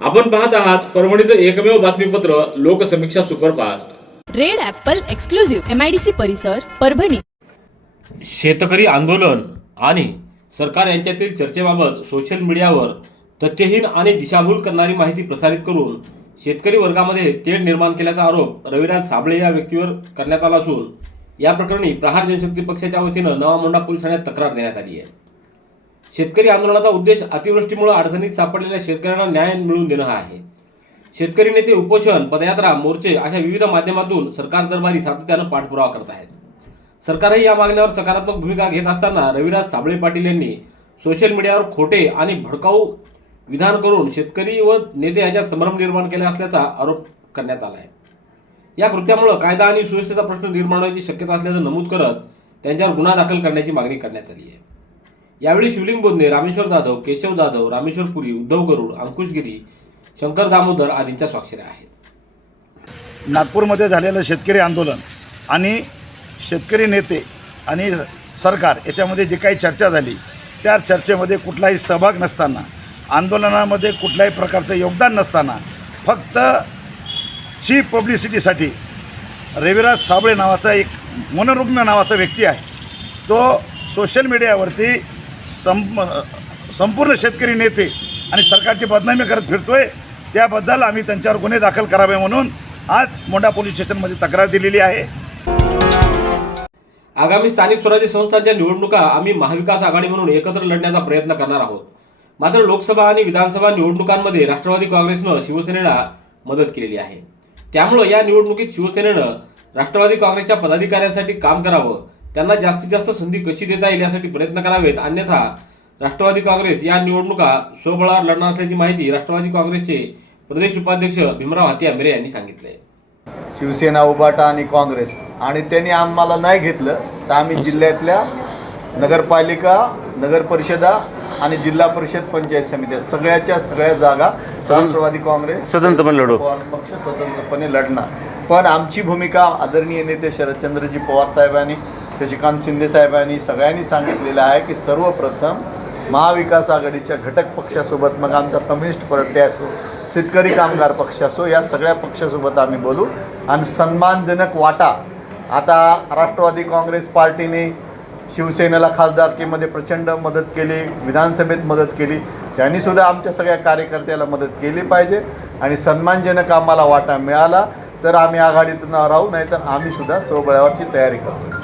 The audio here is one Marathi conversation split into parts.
आपण पाहत आहात परभणीचं एकमेव बातमीपत्र Loksamiksha superfast. Red apple exclusive MIDC परिसर परभणी. शेतकरी आंदोलन आणि सरकार यांच्यातील चर्चेबाबत सोशल मीडियावर तथ्यहीन आणि दिशाभूल करणारी माहिती प्रसारित करून शेतकरी वर्गामध्ये तेढ निर्माण केल्याचा आरोप रविराज साबळे या व्यक्तीवर करण्यात आला असून या प्रकरणी प्रहार जनशक्ती पक्षाच्या वतीनं नवा मोंढा पोलीस ठाण्यात तक्रार देण्यात आली आहे. शेतकरी आंदोलनाचा उद्देश अतिवृष्टीमुळे अडचणीत सापडलेल्या शेतकऱ्यांना न्याय मिळवून देणं हा आहे. शेतकरी नेते उपोषण पदयात्रा मोर्चे अशा विविध माध्यमातून सरकार दरबारी सातत्यानं पाठपुरावा करत आहेत. सरकारही या मागण्यावर सकारात्मक भूमिका घेत असताना रविराज साबळे पाटील यांनी सोशल मीडियावर खोटे आणि भडकाऊ विधान करून शेतकरी व नेते यांच्यात संभ्रम निर्माण केला असल्याचा आरोप करण्यात आला आहे. या कृत्यामुळे कायदा आणि सुव्यवस्थेचा प्रश्न निर्माण होण्याची शक्यता असल्याचं नमूद करत त्यांच्यावर गुन्हा दाखल करण्याची मागणी करण्यात आली आहे. यावेळी शिवलिंग बोधने रामेश्वर जाधव केशव जाधव रामेश्वर पुरी उद्धव गरुड अंकुशगिरी शंकर दामोदर आदींच्या स्वाक्षऱ्या आहेत. नागपूरमध्ये झालेलं शेतकरी आंदोलन आणि शेतकरी नेते आणि सरकार याच्यामध्ये जी काही चर्चा झाली त्या चर्चेमध्ये कुठलाही सहभाग नसताना आंदोलनामध्ये कुठल्याही प्रकारचं योगदान नसताना फक्त चीप पब्लिसिटीसाठी रविराज साबळे नावाचा एक मनोरुग्ण नावाचा व्यक्ती आहे. तो सोशल मीडियावरती संप संपूर्ण शेतकरी नेते आणि सरकारची बदनामी करत फिरतोय त्याबद्दल आम्ही त्यांच्यावर गुन्हे दाखल करावे म्हणून आज मोंढा पोलीस स्टेशनमध्ये तक्रार दिलेली आहे. आगामी स्थानिक स्वराज्य संस्थांच्या निवडणुका आम्ही महाविकास आघाडी म्हणून एकत्र लढण्याचा प्रयत्न करणार आहोत. मात्र लोकसभा आणि विधानसभा निवडणुकांमध्ये राष्ट्रवादी काँग्रेसनं शिवसेनेला मदत केलेली आहे. त्यामुळं या निवडणुकीत शिवसेनेनं राष्ट्रवादी काँग्रेसच्या पदाधिकाऱ्यांसाठी काम करावं त्यांना जास्तीत जास्त संधी कशी देता येईल यासाठी प्रयत्न करावेत. अन्यथा राष्ट्रवादी काँग्रेस या निवडणुका स्वबळावर लढणार असल्याची माहिती राष्ट्रवादी काँग्रेसचे प्रदेश उपाध्यक्ष भीमराव हाती आंबेरे यांनी सांगितलंय शिवसेना उबाटा आणि काँग्रेस आणि त्यांनी आम्हाला नाही घेतलं तर आम्ही जिल्ह्यातल्या नगरपालिका नगर परिषदा आणि जिल्हा परिषद पंचायत समित्या सगळ्याच्या सगळ्या जागा राष्ट्रवादी काँग्रेस स्वतंत्रपणे लढू. पक्ष स्वतंत्रपणे लढणार. पण आमची भूमिका आदरणीय नेते शरदचंद्रजी पवार साहेबांनी शशिकांत शिंदे साहेबांनी सगळ्यांनी सांगितलेलं आहे की सर्वप्रथम महाविकास आघाडीच्या घटक पक्षासोबत मग आमचा कम्युनिस्ट पार्टी असो शेतकरी कामगार पक्ष असो या सगळ्या पक्षासोबत आम्ही बोलू. आणि सन्मानजनक वाटा आता राष्ट्रवादी काँग्रेस पार्टीने शिवसेनेला खासदारकीमध्ये प्रचंड मदत केली विधानसभेत मदत केली. त्यांनीसुद्धा आमच्या सगळ्या कार्यकर्त्याला मदत केली पाहिजे आणि सन्मानजनक आम्हाला वाटा मिळाला तर आम्ही आघाडीतून राहू नाही तर आम्हीसुद्धा सोबळ्यावरची तयारी करतो.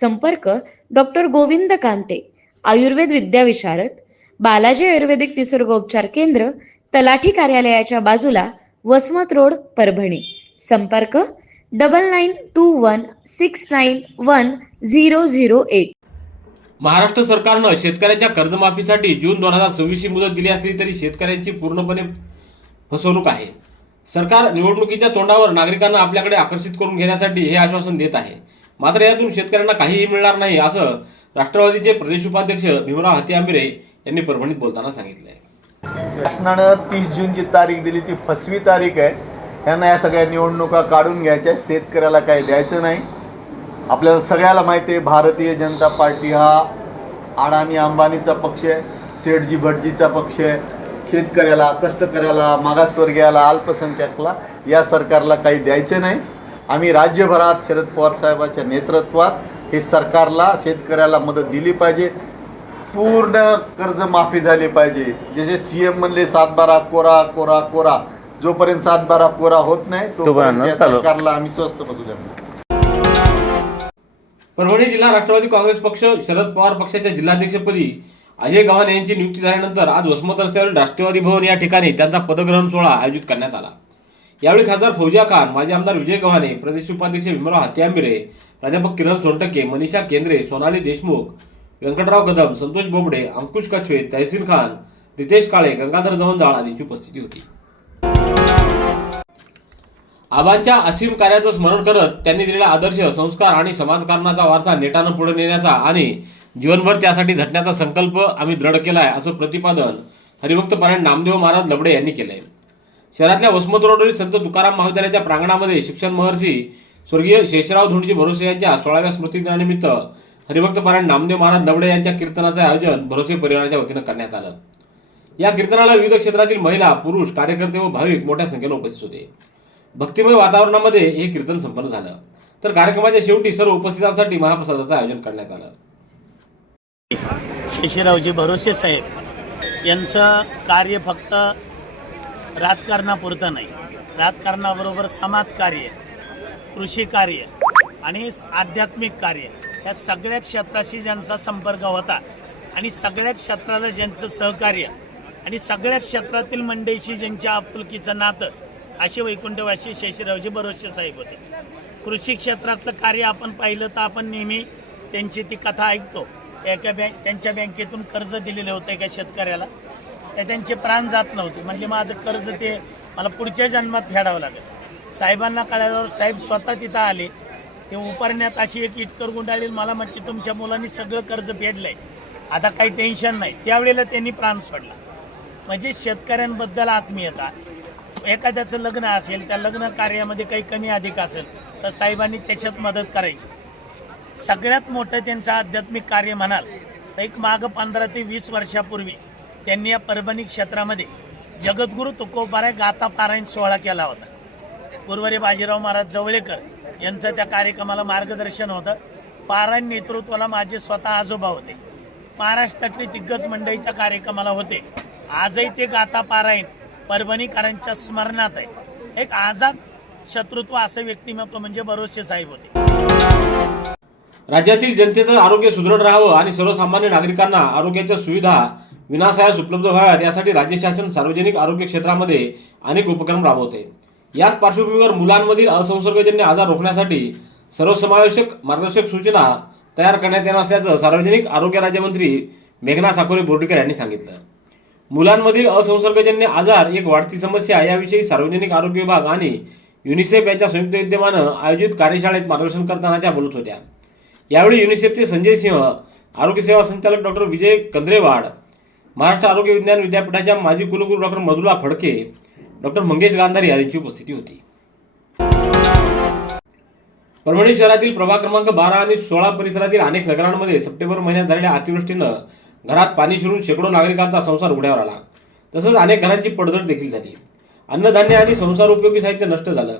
संपर्क डॉक्टर गोविंद कांते आयुर्वेद विद्याविशारद बालाजी आयुर्वेदिक निसर्गोपचार केंद्र तलाठी कार्यालयाच्या बाजूला वसमत रोड परभणी. संपर्क double nine two one six nine one zero zero eight Maharashtra सरकारनं शेतकऱ्यांच्या कर्जमाफीसाठी जून दोन हजार सव्वीसची मुदत दिली असली तरी शेतकऱ्यांची पूर्णपणे फसवणूक आहे. सरकार निवडणुकीच्या तोंडावर नागरिकांना आपल्याकडे आकर्षित करून घेण्यासाठी हे आश्वासन देत आहे. मात्र यातून शेतकऱ्यांना काहीही मिळणार नाही असं राष्ट्रवादीचे प्रदेश उपाध्यक्ष भीमराव हाती यांनी परभणीत बोलताना सांगितलं आहे शासनानं तीस जूनची तारीख दिली ती फसवी तारीख आहे. यांना या सगळ्या निवडणुका काढून घ्यायच्या शेतकऱ्याला काही द्यायचं नाही. आपल्याला सगळ्याला माहिती आहे भारतीय जनता पार्टी हा अडाणी अंबानीचा पक्ष आहे सेठजी भटजीचा पक्ष आहे. शेतकऱ्याला कष्टकऱ्याला मागासवर्गीयाला अल्पसंख्याकला या सरकारला काही द्यायचं नाही. आम्ही राज्यभरात शरद पवार साहेबांच्या नेतृत्वात हे सरकारला शेतकऱ्याला मदत दिली पाहिजे. पूर्ण कर्जमाफी झाली पाहिजे. जसे सी एम म्हणले सातबारा कोरा कोरा कोरा. जोपर्यंत सातबारा कोरा होत नाही तोपर्यंत या सरकारला आम्ही स्वस्त बसू देणार परभणी जिल्हा राष्ट्रवादी काँग्रेस पक्ष शरद पवार पक्षाच्या जिल्हाध्यक्षपदी अजय गव्हाणे यांची नियुक्ती झाल्यानंतर आज वसमत रस्त्यावरील राष्ट्रवादी भवन या ठिकाणी त्यांचा पदग्रहण सोहळा आयोजित करण्यात आला. यावेळी खासदार फौजिया खान माजी आमदार विजय गव्हाणे प्रदेश उपाध्यक्ष भीमराव हत्यामिरे प्राध्यापक किरण सोनटके मनीषा केंद्रे सोनाली देशमुख व्यंकटराव कदम संतोष बोबडे अंकुश कछवे तहसील खान रितेश काळे गंगाधर जवंजाळ आदींची उपस्थिती होती. आबांच्या असीम कार्याचं स्मरण करत त्यांनी दिलेला आदर्श संस्कार आणि समाजकारणाचा वारसा नेटानं पुढे नेण्याचा आणि जीवनभर त्यासाठी झटण्याचा संकल्प आम्ही दृढ केला आहे असं प्रतिपादन हरिभक्त पारायण नामदेव महाराज लबडे यांनी केलंय. शहरातल्या वसमत रोडवरील संत तुकाराम महाविद्यालयाच्या प्रांगणामध्ये शिक्षण महर्षी स्वर्गीय शेषराव धुंडजी भरोसे यांच्या सोळाव्या स्मृतिदिनानिमित्त हरिभक्त पारायण नामदेव महाराज लवडे यांच्या कीर्तनाचं आयोजन भरोसे परिवाराच्या वतीनं करण्यात आलं. या कीर्तनाला विविध क्षेत्रातील महिला पुरुष कार्यकर्ते व भाविक मोठ्या संख्येनं उपस्थित होते. भक्तिमय वातावरणामध्ये हे कीर्तन संपन्न झालं. तर कार्यक्रमाच्या शेवटी सर्व उपस्थितांसाठी महाप्रसादाचं आयोजन करण्यात आलं. शेषरावजी भरोसे साहेब यांचं कार्य फक्त राजकारणापुरतं नाही. राजकारणाबरोबर समाजकार्य कृषी कार्य आणि आध्यात्मिक कार्य या सगळ्या क्षेत्राशी ज्यांचा संपर्क होता आणि सगळ्या क्षेत्राला ज्यांचं सहकार्य आणि सगळ्या क्षेत्रातील मंडईशी ज्यांच्या आपुलकीचं नातं असे वैकुंठवासी शेषरावजी भरोसे साहेब होते. कृषी क्षेत्रातलं कार्य आपण पाहिलं तर आपण नेहमी त्यांची ती कथा ऐकतो. एका बँक त्यांच्या बँकेतून कर्ज दिलेलं होतं एका शेतकऱ्याला. ते त्यांचे प्राण जात नव्हते. म्हणजे माझं कर्ज ते मला पुढच्या जन्मात फेडावं लागेल. साहेबांना कळल्यावर साहेब स्वतः तिथं आले. ते उपरण्यात अशी एक इटकर गुंडाळी मला म्हटली तुमच्या मुलांनी सगळं कर्ज फेडलंय. आता काही टेन्शन नाही. त्यावेळेला त्यांनी प्राण सोडला. म्हणजे शेतकऱ्यांबद्दल आत्मीयता. एखाद्याचं लग्न असेल त्या लग्न कार्यामध्ये काही कमी अधिक असेल तर साहेबांनी त्याच्यात मदत करायची. सगळ्यात मोठं त्यांचं आध्यात्मिक कार्य म्हणाल तर एक मागं पंधरा ते वीस वर्षापूर्वी त्यांनी या परभणी क्षेत्रामध्ये जगद्गुरू तुकोबाराय गाथा पारायण सोहळा केला होता. गुरुवारी बाजीराव महाराज जवळेकर यांचं त्या कार्यक्रमाला मार्गदर्शन होतं. पारायण नेतृत्वाला माझे स्वतः आजोबा होते. महाराष्ट्रातली दिग्गज मंडळी त्या कार्यक्रमाला होते. आजही ते गाथा पारायण परभणीकरांच्या स्मरणात आहे. एक आझाद शत्रुत्व असं व्यक्तिमत्व म्हणजे बरोसे साहेब होते. राज्यातील जनतेचं आरोग्य सुदृढ राहावं आणि सर्वसामान्य नागरिकांना आरोग्याच्या सुविधा विनासायास उपलब्ध व्हाव्यात यासाठी राज्य शासन सार्वजनिक आरोग्य क्षेत्रामध्ये अनेक उपक्रम राबवते. याच पार्श्वभूमीवर मुलांमधील असंसर्गजन्य आजार रोखण्यासाठी सर्वसमावेशक मार्गदर्शक सूचना तयार करण्यात येणार असल्याचं सार्वजनिक आरोग्य राज्यमंत्री मेघना साकोरे बोर्डीकर यांनी सांगितलं. मुलांमधील असंसर्गजन्य आजार एक वाढती समस्या याविषयी सार्वजनिक आरोग्य विभाग आणि युनिसेफ यांच्या संयुक्त विद्यमानं आयोजित कार्यशाळेत मार्गदर्शन करताना त्या बोलत होत्या. यावेळी युनिसेफचे संजय सिंह आरोग्य सेवा संचालक डॉक्टर विजय कंद्रेवाड महाराष्ट्र आरोग्य विज्ञान विद्यापीठाच्या माजी कुलगुरू डॉक्टर मधुला फडके डॉक्टर मंगेश गांधारी यांची उपस्थिती होती. परभणी शहरातील प्रभाग क्रमांक बारा आणि सोळा परिसरातील अनेक नगरांमध्ये सप्टेंबर महिन्यात झालेल्या अतिवृष्टीनं घरात पाणी शिरून शेकडो नागरिकांचा संसार उघड्यावर आला. तसंच अनेक घरांची पडझड देखील झाली. अन्नधान्य आणि संसार उपयोगी साहित्य नष्ट झालं.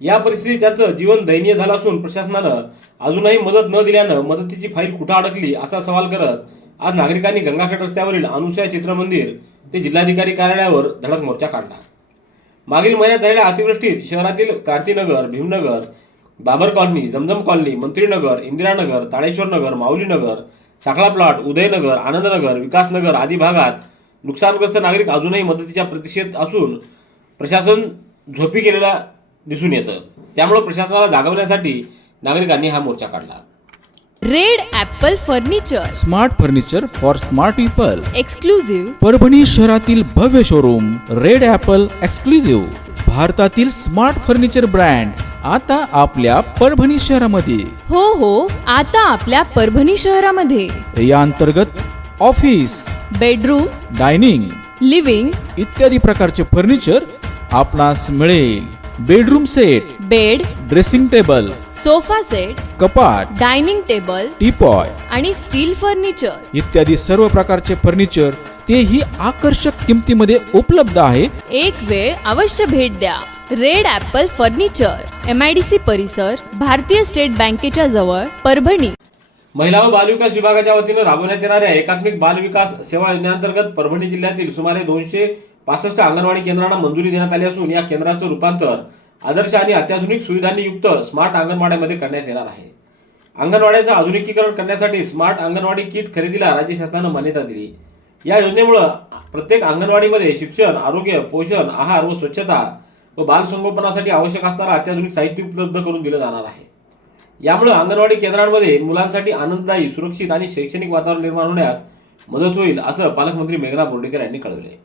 या परिस्थितीत त्यांचं जीवन दयनीय झालं असून प्रशासनानं अजूनही मदत न दिल्यानं मदतीची फाईल कुठं अडकली असा सवाल करत आज नागरिकांनी गंगाखेड रस्त्यावरील अनुसया चित्रमंदिर ते जिल्हाधिकारी कार्यालयावर धडक मोर्चा काढला. मागील महिन्यात झालेल्या अतिवृष्टीत शहरातील Krantinagar Bhimnagar Babar colony Zamzam colony Mantrinagar Indiranagar Taleshwar Nagar Maulinagar Sakhala plot Udaynagar Anandnagar Vikasnagar आदी भागात नुकसानग्रस्त नागरिक अजूनही मदतीच्या प्रतीक्षेत असून प्रशासन झोपी गेलेला दिसून येतं. त्यामुळे प्रशासनाला जागवण्यासाठी नागरिकांनी हा मोर्चा काढला. Red apple furniture smart furniture for smart people exclusive Parbhani शहरातील भव्य शोरूम रेड ॲपल एक्सक्लुझिव्ह भारतातील स्मार्ट फर्निचर ब्रँड आता आपल्या परभणी शहरामध्ये. हो हो आता आपल्या परभणी शहरामध्ये. या अंतर्गत ऑफिस बेडरूम डायनिंग लिव्हिंग इत्यादी प्रकारचे फर्निचर आपणास मिळेल. Bedroom set bed dressing table sofa set कपाट डायनिंग टेबल टीपॉय आणि स्टील फर्निचर. इत्यादी सर्व प्रकारचे फर्निचर तेही आकर्षक किमतीमध्ये उपलब्ध आहे. एक वेळ अवश्य भेट द्या. Red apple furniture M I D C परिसर भारतीय स्टेट बँकेच्या जवळ परभणी. महिला व बालविकास विभागाच्या वतीनं राबवण्यात येणाऱ्या एकात्मिक बालविकास सेवा योजनेअंतर्गत परभणी जिल्ह्यातील सुमारे दोनशे पासष्ट अंगणवाडी केंद्रांना मंजुरी देण्यात आली असून या केंद्राचं रूपांतर आदर्श आणि अत्याधुनिक सुविधांनी युक्त स्मार्ट अंगणवाड्यामध्ये करण्यात येणार आहे. अंगणवाड्याचं आधुनिकीकरण करण्यासाठी स्मार्ट अंगणवाडी किट खरेदीला राज्य शासनानं मान्यता दिली. या योजनेमुळं प्रत्येक अंगणवाडीमध्ये शिक्षण आरोग्य पोषण आहार व स्वच्छता व बालसंगोपनासाठी आवश्यक असणारं अत्याधुनिक साहित्य उपलब्ध करून दिलं जाणार आहे. यामुळे अंगणवाडी केंद्रांमध्ये मुलांसाठी आनंददायी सुरक्षित आणि शैक्षणिक वातावरण निर्माण होण्यास मदत होईल असं पालकमंत्री मेघना बोर्डीकर यांनी कळवले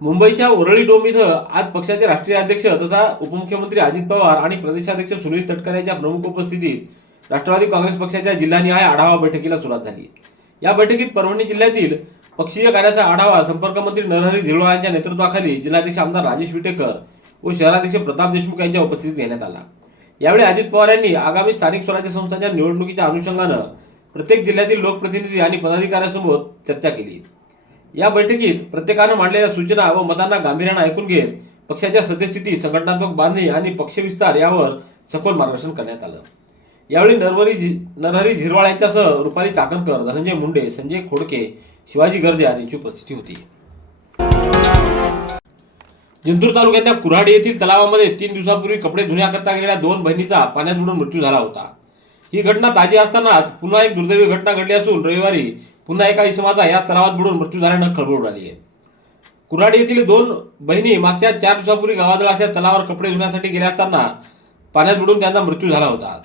मुंबईच्या उरळी डोम इथं आज पक्षाचे राष्ट्रीय अध्यक्ष तथा उपमुख्यमंत्री अजित पवार आणि प्रदेशाध्यक्ष सुनील तटकरे यांच्या प्रमुख उपस्थितीत राष्ट्रवादी काँग्रेस पक्षाच्या जिल्हानिहाय आढावा बैठकीला सुरुवात झाली. या बैठकीत परभणी जिल्ह्यातील पक्षीय कार्याचा आढावा संपर्कमंत्री नरहरी झिरवाळ यांच्या नेतृत्वाखाली जिल्हाध्यक्ष आमदार राजेश विटेकर व शहराध्यक्ष प्रताप देशमुख यांच्या उपस्थितीत घेण्यात आला. यावेळी अजित पवार यांनी आगामी स्थानिक स्वराज्य संस्थांच्या निवडणुकीच्या अनुषंगानं प्रत्येक जिल्ह्यातील लोकप्रतिनिधी आणि पदाधिकाऱ्यांसोबत चर्चा केली. या बैठकीत प्रत्येकानं मांडलेल्या सूचना व मतांना गांभीर्यानं ऐकून घेत पक्षाच्या सद्यस्थिती संघटनात्मक बांधणी आणि पक्षविस्तार यावर सखोल मार्गदर्शन करण्यात आलं. यावेळी नरवरी झि- नरहरी झिरवाळ यांच्यासह रुपाली चाकणकर धनंजय मुंडे संजय खोडके शिवाजी गर्जे आदींची उपस्थिती होती. जिंतूर तालुक्यातल्या कुऱ्हाडी येथील तलावामध्ये तीन दिवसापूर्वी कपडे धुण्याकरता गेलेल्या दोन बहिणीचा पाण्यात बुडून मृत्यू झाला होता. ही घटना ताजी असतानाच पुन्हा एक दुर्दैवी घटना घडली असून रविवारी पुन्हा एका इसमाचा याच तलावात बुडून मृत्यू झाल्यानं खळबळ उडाली आहे. कुऱ्हाडी येथील दोन बहिणी मागच्या चार दिवसापूर्वी गावाजवळ असल्या तलावावर कपडे धुण्यासाठी गेल्या असताना पाण्यात बुडून त्यांचा मृत्यू झाला होता.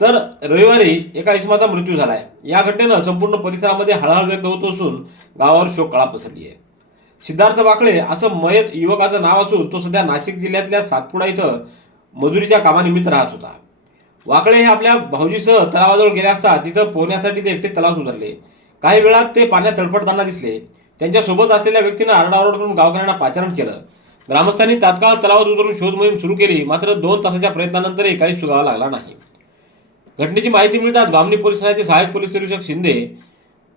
तर रविवारी एका इसमाचा मृत्यू झाला आहे या घटनेनं संपूर्ण परिसरामध्ये हळहळ व्यक्त होत असून गावावर शोककळा पसरली आहे. सिद्धार्थ बाकळे असं मयत युवकाचं नाव असून तो सध्या नाशिक जिल्ह्यातल्या सातपुडा इथं मजुरीच्या कामानिमित्त राहत होता. वाकळे हे आपल्या भाऊजीसह तलावाजवळ गेले असता तिथं पोहण्यासाठी ते एकटे तलावात उतरले. काही वेळात ते पाण्यात तडफडताना दिसले. त्यांच्यासोबत असलेल्या व्यक्तीनं आरडाओरड करून गावकऱ्यांना पाचारण केलं. ग्रामस्थांनी तात्काळ तलावात उतरून शोध मोहीम सुरू केली. मात्र दोन तासाच्या प्रयत्नानंतरही काही सुगावा लागला नाही. घटनेची माहिती मिळताच बामणी पोलीस ठाण्याचे सहाय्यक पोलीस निरीक्षक शिंदे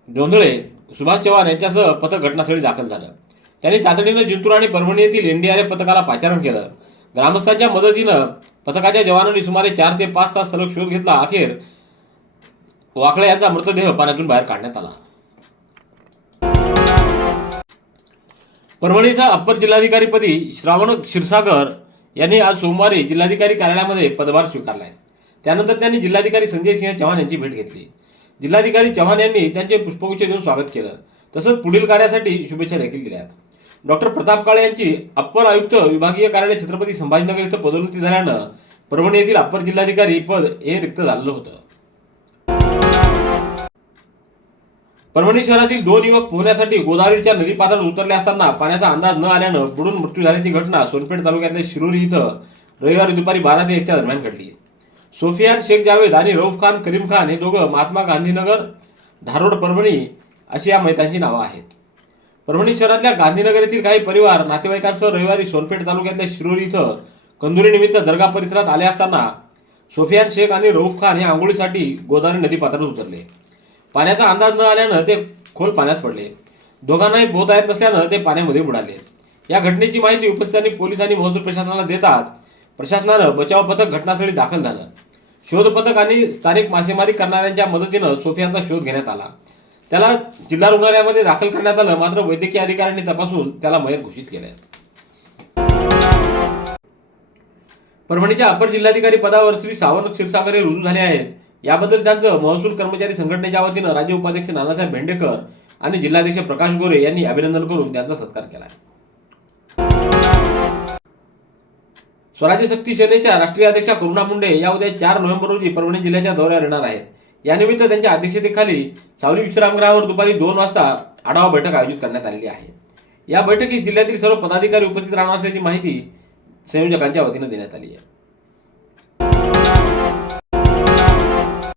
जोंधळे सुभाष चव्हाण यांच्यासह पथक घटनास्थळी दाखल झालं. त्यांनी तातडीनं जिंतूर आणि परभणी येथील एनडीआरएफ पथकाला पाचारण केलं. ग्रामस्थांच्या मदतीनं पथकाच्या जवानांनी सुमारे चार ते पाच तास सलग शोध घेतला. अखेर वाकळे यांचा मृतदेह पाण्यातून बाहेर काढण्यात आला. परभणीचा अप्पर जिल्हाधिकारीपदी श्रावण क्षीरसागर यांनी आज सोमवारी जिल्हाधिकारी कार्यालयामध्ये पदभार आहे त्यानंतर त्यांनी जिल्हाधिकारी संजय सिंह चव्हाण यांची भेट घेतली. जिल्हाधिकारी चव्हाण यांनी त्यांचे पुष्पगुच्छ देऊन स्वागत केलं. तसंच पुढील कार्यासाठी शुभेच्छा देखील दिल्यात. डॉक्टर प्रताप काळे यांची अप्पर आयुक्त विभागीय कार्यालय छत्रपती संभाजीनगर इथं पदोन्नती झाल्यानं परभणी येथील अप्पर जिल्हाधिकारी पद हे रिक्त झालेलं होतं. परभणी शहरातील दोन युवक पोहण्यासाठी गोदावरीच्या नदीपात्रात उतरले असताना पाण्याचा अंदाज न आल्यानं बुडून मृत्यू झाल्याची घटना सोनपेठ तालुक्यातल्या शिरोरी इथं रविवारी दुपारी बारा ते एकच्या दरम्यान घडली. सोफियान शेख जावेद आणि रौफ खान करीम खान हे दोघं महात्मा गांधीनगर धारोड परभणी अशी या मैतांची नावं आहेत. परभणी शहरातल्या गांधीनगर येथील काही परिवार नातेवाईकांसह रविवारी सोनपेठ तालुक्यातल्या शिरोरी इथं कंदुरीनिमित्त दर्गा परिसरात आले असताना सोफियान शेख आणि रौफ खान हे आंघोळीसाठी गोदावरी नदीपात्रात उतरले. पाण्याचा अंदाज न आल्यानं ते खोल पाण्यात पडले. दोघांनाही पोहता येत नसल्यानं ते पाण्यामध्ये बुडाले. या घटनेची माहिती उपस्थितांनी पोलीस आणि महसूल प्रशासनाला देताच प्रशासनानं बचाव पथक घटनास्थळी दाखल झालं. शोध पथक आणि स्थानिक मासेमारी करणाऱ्यांच्या मदतीनं सोफियांचा शोध घेण्यात आला. त्याला जिल्हा रुग्णालयामध्ये दाखल करण्यात आलं मात्र वैद्यकीय अधिकाऱ्यांनी तपासून त्याला मयत घोषित केलंय. परभणीच्या अपर जिल्हाधिकारी पदावर श्री सावंत क्षीरसागर हे रुजू झाले आहेत. याबद्दल त्यांचं महसूल कर्मचारी संघटनेच्या वतीनं राज्य उपाध्यक्ष नानासाहेब भेंडेकर आणि जिल्हाध्यक्ष प्रकाश गोरे यांनी अभिनंदन करून त्यांचा सत्कार केला स्वराज्य शक्ती सेनेच्या राष्ट्रीय अध्यक्षा करुणा मुंडे या उद्या चार नोव्हेंबर रोजी परभणी जिल्ह्याच्या दौऱ्यावर येणार आहेत. यानिमित्त त्यांच्या अध्यक्षतेखाली सावली विश्रामगृहावर दुपारी दोन वाजता आढावा बैठक आयोजित करण्यात आलेली आहे. या बैठकीस जिल्ह्यातील सर्व पदाधिकारी उपस्थित राहणार असल्याची माहिती संयोजकांच्या वतीनं देण्यात आली आहे.